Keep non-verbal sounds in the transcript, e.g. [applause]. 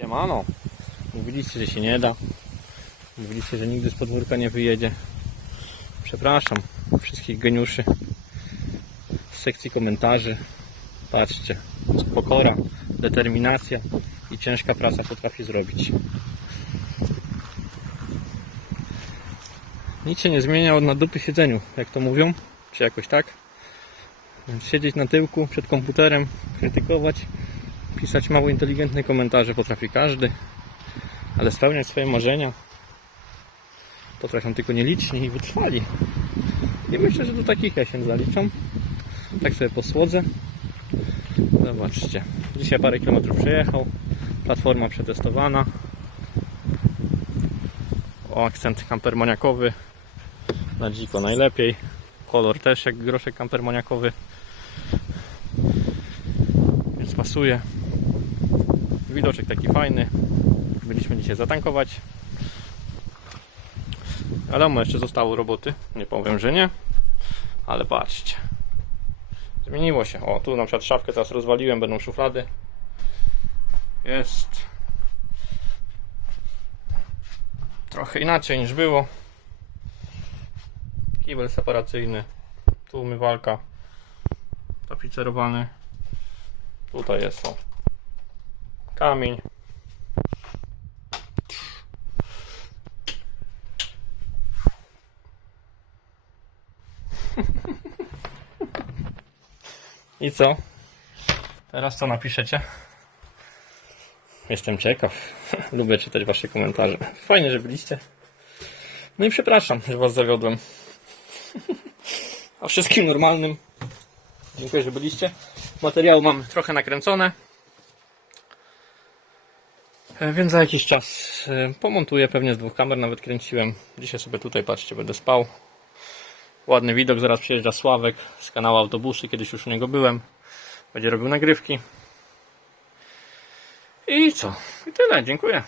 Siemano. Mówiliście, że się nie da. Mówiliście, że nigdy z podwórka nie wyjedzie. Przepraszam wszystkich geniuszy z sekcji komentarzy. Patrzcie, pokora, determinacja i ciężka praca potrafi zrobić. Nic się nie zmienia od na dupy siedzeniu, jak to mówią, czy jakoś tak. Siedzieć na tyłku przed komputerem, krytykować, pisać mało inteligentne komentarze potrafi każdy, ale spełniać swoje marzenia potrafią tylko nieliczni i wytrwali. I myślę, że do takich ja się zaliczam. Tak sobie posłodzę. Zobaczcie. Dzisiaj parę kilometrów przejechał. Platforma przetestowana. O, akcent kampermoniakowy. Na dziko najlepiej. Kolor też jak groszek kampermoniakowy. Więc pasuje. Widoczek taki fajny. Byliśmy dzisiaj zatankować. Wiadomo, jeszcze zostały roboty. Nie powiem, że nie. Ale patrzcie. Zmieniło się. O, tu na przykład szafkę teraz rozwaliłem, będą szuflady. Jest trochę inaczej niż było. Kibel separacyjny. Tu umywalka. Tapicerowany. Tutaj jest o. Kamień. [laughs] I co? Teraz co napiszecie? Jestem ciekaw. [laughs] Lubię czytać wasze komentarze. Fajnie, że byliście. No i przepraszam, że was zawiodłem. [laughs] A wszystkim normalnym. Dziękuję, że byliście. Materiału mam trochę nakręcone. E, Więc za jakiś czas e, pomontuję pewnie z dwóch kamer, nawet kręciłem. Dzisiaj sobie tutaj patrzcie, będę spał. Ładny widok, zaraz przyjeżdża Sławek z kanału Autobusy, kiedyś już u niego byłem. Będzie robił nagrywki. I co? I tyle, dziękuję.